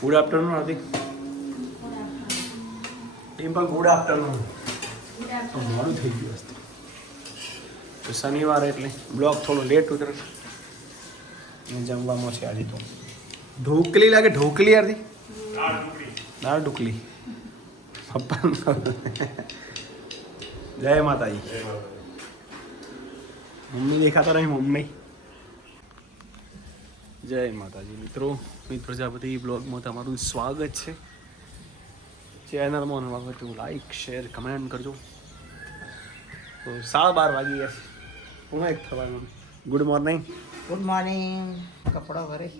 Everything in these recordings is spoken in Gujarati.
Good afternoon Hardik Dimple good afternoon તો મોડું થઈ ગયું હશે. તો શનિવાર એટલે બ્લોગ થોડો લેટ ઉતરે જમવામાં છે આજે તો. ઢોકલી લાગે ઢોકલી યારથી દાળ ઢોકલી. પપ્પા જય માતાજી. મમ્મી દેખાતા રહી મમ્મી. જય માતાજી. મિત્રો મિત પ્રજાપતિ બ્લોગમાં તમારું સ્વાગત છે. ચેનલમાં નવા હોય તો લાઈક શેર કમેન્ટ કરજો. તો સાડા બાર વાગી ગયા છે. પુનઃ એક થવાનું. ગુડ મોર્નિંગ ગુડ મોર્નિંગ કપડો ભરે.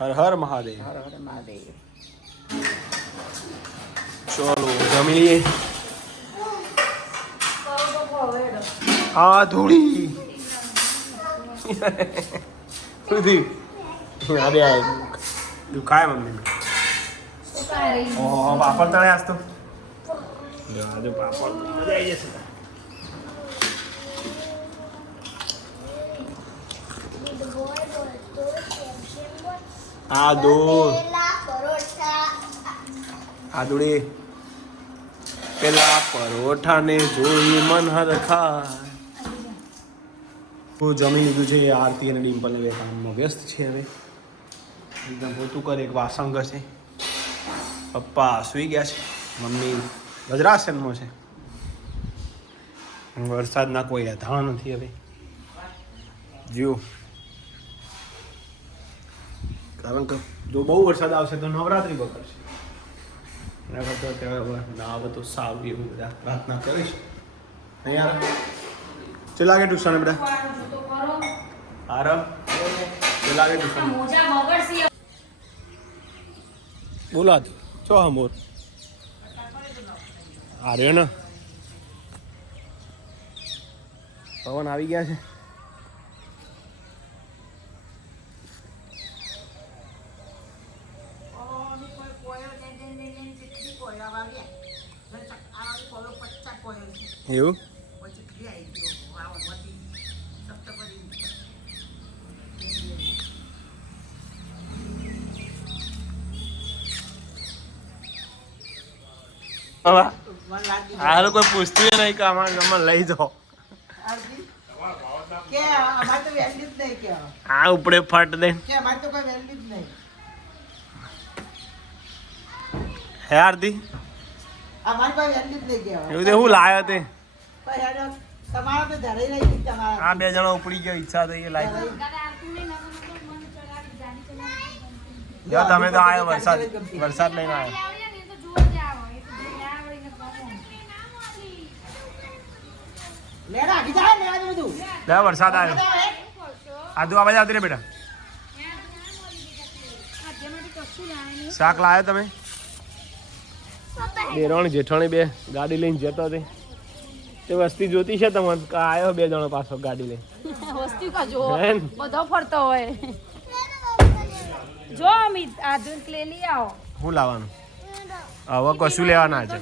હર હર મહાદેવ. હર હર મહાદેવ. ચલો જમી લઈએ આ ધૂળી. સુધી દુખાય મમ્મી ઓહો પાપડ તળે આજ તો. આજે પાપડ. મજા આવી જશે. આ દો આ દોડી પેલા પરોઠાને જોઈ મન હરખા હું જમી લીધું છે આરતી અને ડિમ્પલ હવે કામમાં વ્યસ્ત છે હવે. એકદમ હોતું કરે એક વાસણ ઘસે. પપ્પા સૂઈ ગયા છે. મમ્મી વજ્રાસનમાં છે. વરસાદના કોઈ અધાણ નથી હવે. જો કારણ કે જો બહુ વરસાદ આવશે તો નવરાત્રી બગડશે. એના કરતા ત્યાં ના આવે તો સારું એવું બધા પ્રાર્થના કરીશ. અહીંયા ચે લાગે ટ્યુશન બધા? આરામ ચે લાગે ટ્યુશન? બોલા ચો હમોર આર્યો ને. પવન આવી ગયા છે. એવું? હવે કોઈ પૂછતું નહીં કે અમારા ગામમાં લઈ જાઓ. કે અમારે તો વેલ્યુ જ નહીં કે આ ઉપડે ફટ દે. કે તો કોઈ વેલ્યુ હે આરતી? એવું તે હું લાયો તે? પણ હેડો, તમારા તો ધરાઈ રહી તમારા. આ બે જણા ઉપડી ગયો ઈચ્છા થઈ એ લાઈ જો તમે તો આવ્યો વરસાદ વરસાદ લઈને આવ્યો લેડા આગી જા લેવા દે બધું લે વરસાદ આવ્યો. આ તું આ આવતી રે બેટા. શાક લાવ્યો તમે? બેરણ જેઠાણી બે ગાડી લઈને જતો હતી તે વસ્તી જોતી છે તમે આવ્યો બે જણો પાછો ગાડી લઈને? વસ્તી કા જો બધો ફરતો હોય. જો અમિત આધુનિક લઈ લઈ આવો. શું લાવવાનું? હવે કશું લેવાના છે.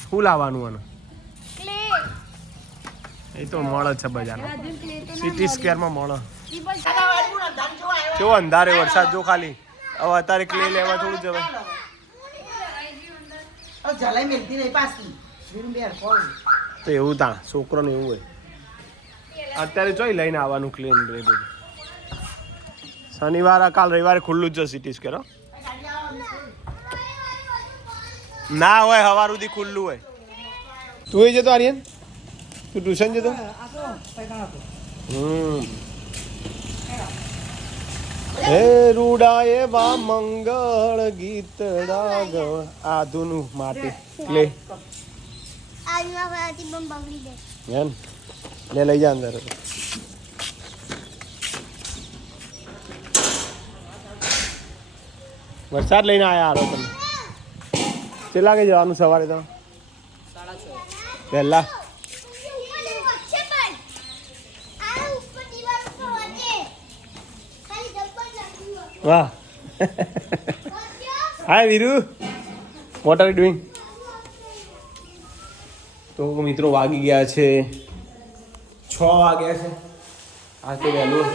શું લાવવાનું આનું? એ તો મળે છે બજારમાં. સિટી સ્કેરમાં મળે. કેવો અંધારે વરસાદ જો ખાલી. હવે અત્યારે ક્લે લેવા થોડું જવાય. જલાઈ મેલતી તો એવું તા છોકરો ને એવું હોય. અત્યારે જોઈ લઈને આવવાનું ક્લીન રે બધું. શનિવાર કાલ રવિવારે ખુલ્લું જ છે સિટી સ્ક્વેર ના હોય હવાર સુધી ખુલ્લું હોય. તું એ જતો આર્યન તું ટ્યુશન જતો? હમ. હે રૂડાએ વા મંગળ ગીત રાગ આધુનું માટે. ક્લે આજમાં ફરાતી બમ બગડી દે લે લઈ જા અંદર. વરસાદ લઈને આવ્યા હારો તમે. કેટલા વાગે જવાનું સવારે તો લાગ્યું વાહ. Hi Veeru. What are doing તો મિત્રો વાગી ગયા છે છ વાગ્યા છે. આ તો વહેલું.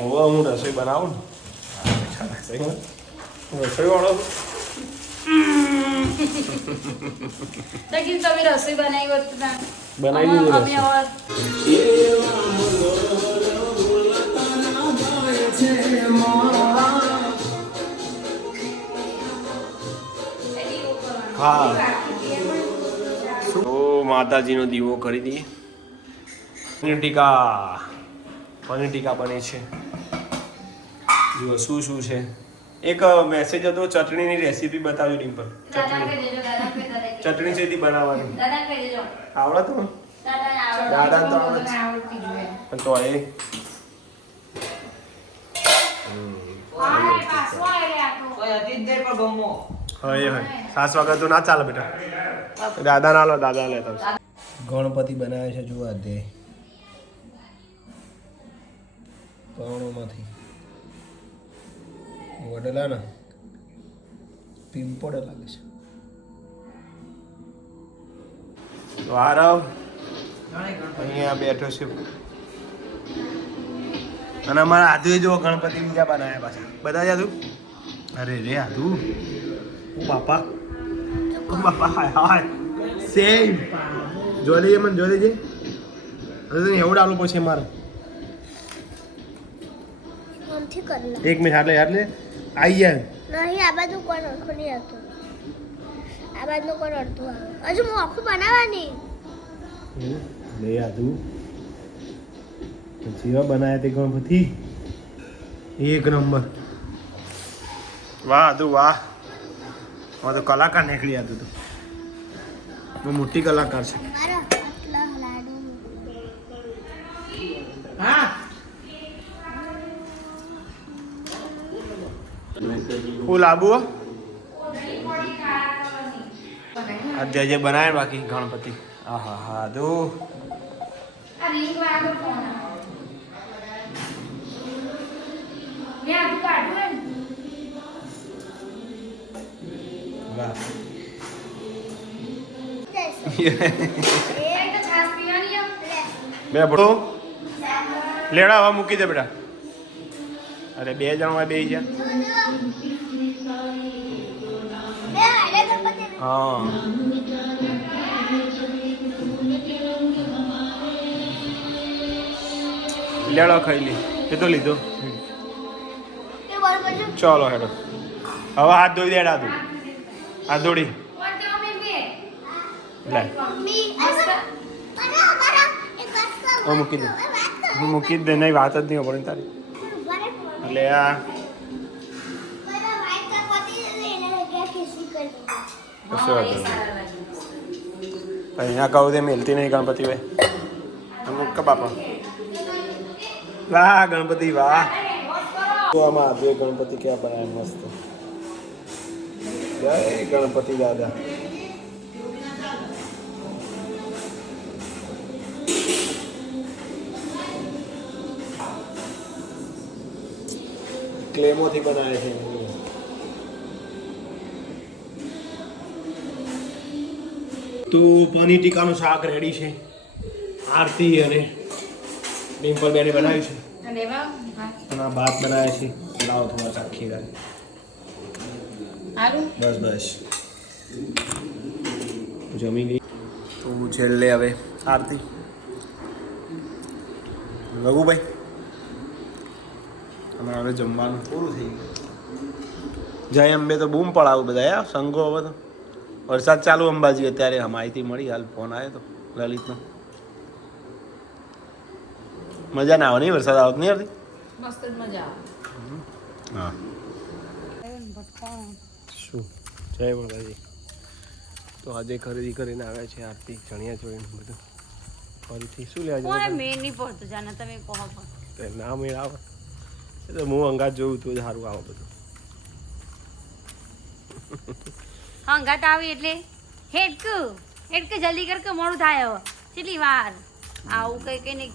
હવે હું રસોઈ બનાવું ને. રસોઈ વાળો. તમે રસોઈ બનાવી હોત અમે-. હા. તો માતાજીનો દીવો કરી દઈએ. પનીર ટીકા. પનીર ટીકા બને છે. જુઓ શું શું છે? એક મેસેજ હતો ચટણીની રેસીપી બતાવજો ડિમ્પલ દાદા ચટણી. ચટણી શેથી બનાવવાની. આવડે તો? દાદા તો આવડે. હોય. પણ તો એ હા, પાછું આવે આ તો. કોઈ હતી જ નહીં પણ ગમો હા એ હોય. સાસ વગર તો ના ચાલે બેટા. દાદા ના લો દાદા લેતા ગણપતિ બનાવે છે જુઓ દે. પવનોમાંથી વડેલા ને પિંપોડે લાગે છે. વારવ અહીંયા બેઠો છે. અને અમારા આધુ જો ગણપતિ બીજા બનાવ્યા પાછા. બધા જાદુ અરે રે આધુ ઓ બાપા. બાપા હાય હાય. સેમ જોઈ લઈએ મને જોઈ લેજે હવે એવું ડાલું પછી મારે. એક મિનિટ આટલે આટલે આવી જાય નહીં આ બાજુ કોણ અડખું નહીં હતું. આ બાજુ કોણ અડધું આવે હજુ હું આખું બનાવવાની. લે આધુ જેવા બનાવ્યા તે ગણપતિ? એક નંબર. વાહ હતું વાહ. હવે તો કલાકાર નીકળી હતું તો મોટી કલાકાર છે. ફૂલ આબુ આજે આ જે જે બનાવે બાકી ગણપતિ. આહા હા એ તો. બે ભણો લેડા હવે મૂકી દે બેટા. અરે બે જણ બે જા બે હાડે ગણપતિ હા. લેડો ખાઈ લી. એ તો ચાલો હેડો. હવે હાથ ધોઈ દેડા તું હાથ ધોડી. લે. મૂકી દે. મૂકી દે, નહીં વાત જ નહીં પડે તારી. એટલે આ બરા વાઈટ ગણપતિ લઈને ગયા ખીસી કરી દીધી કશો વાંધો નહીં. અહીંયા કહું તે મેલતી નહીં ગણપતિ અમુક કપા પણ વાહ ગણપતિ વાહ આમાં બે ગણપતિ ક્યાં બનાવ્યા મસ્ત જય ગણપતિ દાદા ક્લેમોથી બનાવે છે તો પનીર ટીકાનું શાક રેડી છે. આરતી અને ડિમ્પલ બેને બનાવ્યું છે. અને આ ભાત બનાવ્યા છે. લાવો થોડા ચાખી? બસ બસ. જમી ગઈ તો છેલ્લે હવે આરતી. રઘુભાઈ અમારે હવે જમવાનું પૂરું થઈ ગયું. જય અંબે તો બૂમ પડાવું બધા સંઘો હવે તો. વરસાદ ચાલુ અંબાજી અત્યારે માહિતી મળી. હાલ ફોન આવ્યો તો લલિતનો. મજા ના આવે નહીં વરસાદ આવતો નહીં આવતી? મસ્ત મજા આવે. હા. શું? જય માતાજી. તો આજે ખરીદી કરીને આવ્યા છે આરતી ચણિયા ચોળીનું બધું. ફરીથી શું લેવા જતા મેળ નહીં પડતો જાને તમે કહો પણ. ના મેળ આવે. એટલે હું અંગાત જોયું તો સારું આવે બધું. હંગાત આવી એટલે. હેડકું હેડકું જલ્દી કર કે મોડું થાય હવે. કેટલી વાર? આવું કઈ કઈ ને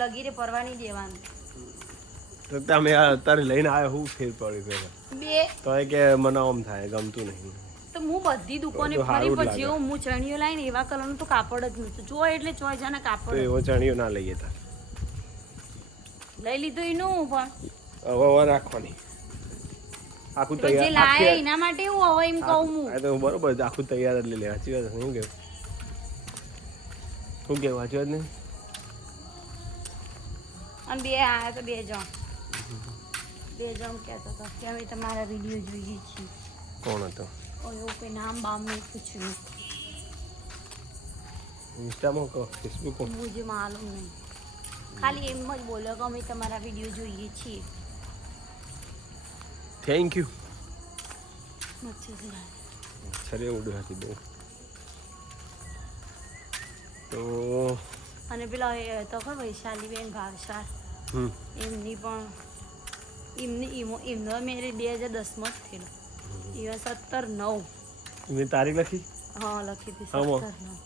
લગી રે પરવા નહીં દેવાનું. તો તમે અત્યારે લઈને આવ્યા હું ફેર પડી ગયો બે. તો એ કે મને આમ થાય ગમતું નહીં. તો હું બધી દુકાને ફરી પછી લાગે. હું ચણિયો લાવીને એવા કલરનું તો કાપડ જ નહોતું જો એટલે ચોય જાને કાપડ. એવો ચણિયો ના લઈએ તાર. લઈ લીધું એનું પણ. હવે રાખવાની. આખું તૈયાર લાયા એના માટે હું હવે એમ કહું હું. આ તો બરોબર આખું તૈયાર જ લઈ લેવા સાચી વાત શું કેવું? શું કેવું સાચી વાત ને? અને બે આયા તો બે જણ. બે જણ કહેતો હતો કે અમે તમારા વીડિયો જોઈએ છીએ. કોણ હતો? ઓય એવું કોઈ નામ બામ નહીં પૂછ્યું. ઇન્સ્ટામાં કહો ફેસબુકમાં મુજે માલુમ નહીં. ખાલી એમ જ બોલ્યો કે અમે તમારા વીડિયો જોઈએ છીએ. થેન્ક યુ મચ્છર. ઉડ્યો હતી બહુ. તો અને પેલા એ તો ખબર વૈશાલીબેન ભાવસાર હમ. એમની પણ એમની એમનો મેરેજ બે હજાર દસમાં જ થયેલો. એવા સત્તર નવ. મેં તારીખ લખી? હા લખી હતી સત્તર નવ.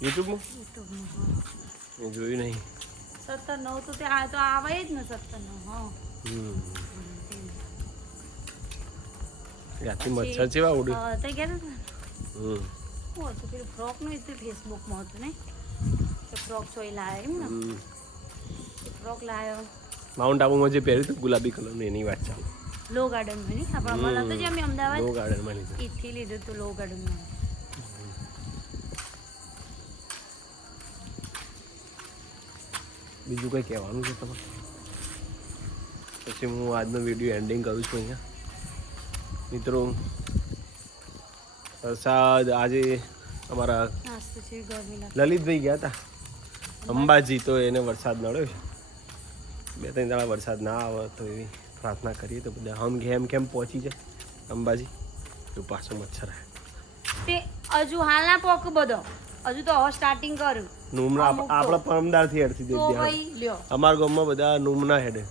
યુટ્યુબમાં? યુટ્યુબમાં મેં જોયું નહીં. સત્તર નવ તો તે આ તો આવે જ ને સત્તર નવ હા. હમ. પછી, મચ્છર જેવા ઉડે. તે કહેતા હતા હમ હતું પેલું ફ્રોકનું હતું ફેસબુકમાં હતું ને ફ્રોક ચોઈ લાવ્યો એમ ને? ફ્રોક લાવ્યો માઉન્ટ આબુમાં જે પહેર્યું હતું ગુલાબી કલરનું એની વાત ચાલુ લો ગાર્ડનમાં નહીં આપણા મળે તો જે અમે અમદાવાદ લો ગાર્ડનમાં લીધું. ઈથી લીધું હતું લો ગાર્ડનમાં બીજું કંઈ કહેવાનું છે તમારે? પછી હું આજનો વીડિયો એન્ડિંગ કરું છું અહીંયા. મિત્રો વરસાદ આજે અમારા લલિતભાઈ ગયા હતા. અંબાજી તો એને વરસાદ નડ્યો છે. બે ત્રણ દાડા વરસાદ ના આવે તો એવી પ્રાર્થના કરીએ તો બધા હમ ઘેમ કેમ પહોંચી જાય અંબાજી. તો પાછો મચ્છર તે હજુ હાલના પોક બધો. હજુ તો હવે સ્ટાર્ટિંગ કર્યું. નુમના આપણે પરમદારથી હેડથી તો દે અમારા ગામમાં બધા નુમના હેડે.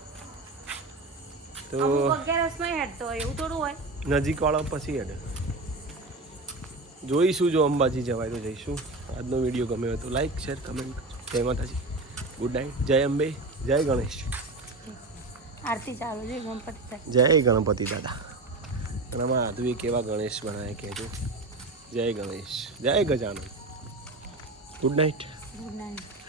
તો માં હેડતો હોય એવું થોડું હોય. નજીક વાળા પછી હેડે જોઈશું જો અંબાજી જવાય તો જઈશું. આજનો વીડિયો ગમ્યો તો લાઈક શેર કમેન્ટ જય માતાજી. ગુડ નાઇટ જય અંબે. જય ગણેશ. આરતી ચાલુ છે ગણપતિ જય ગણપતિ દાદા. અને આમાં આધુએ કેવા ગણેશ બનાવે કહેજો જય ગણેશ. જય Gajanand good night good night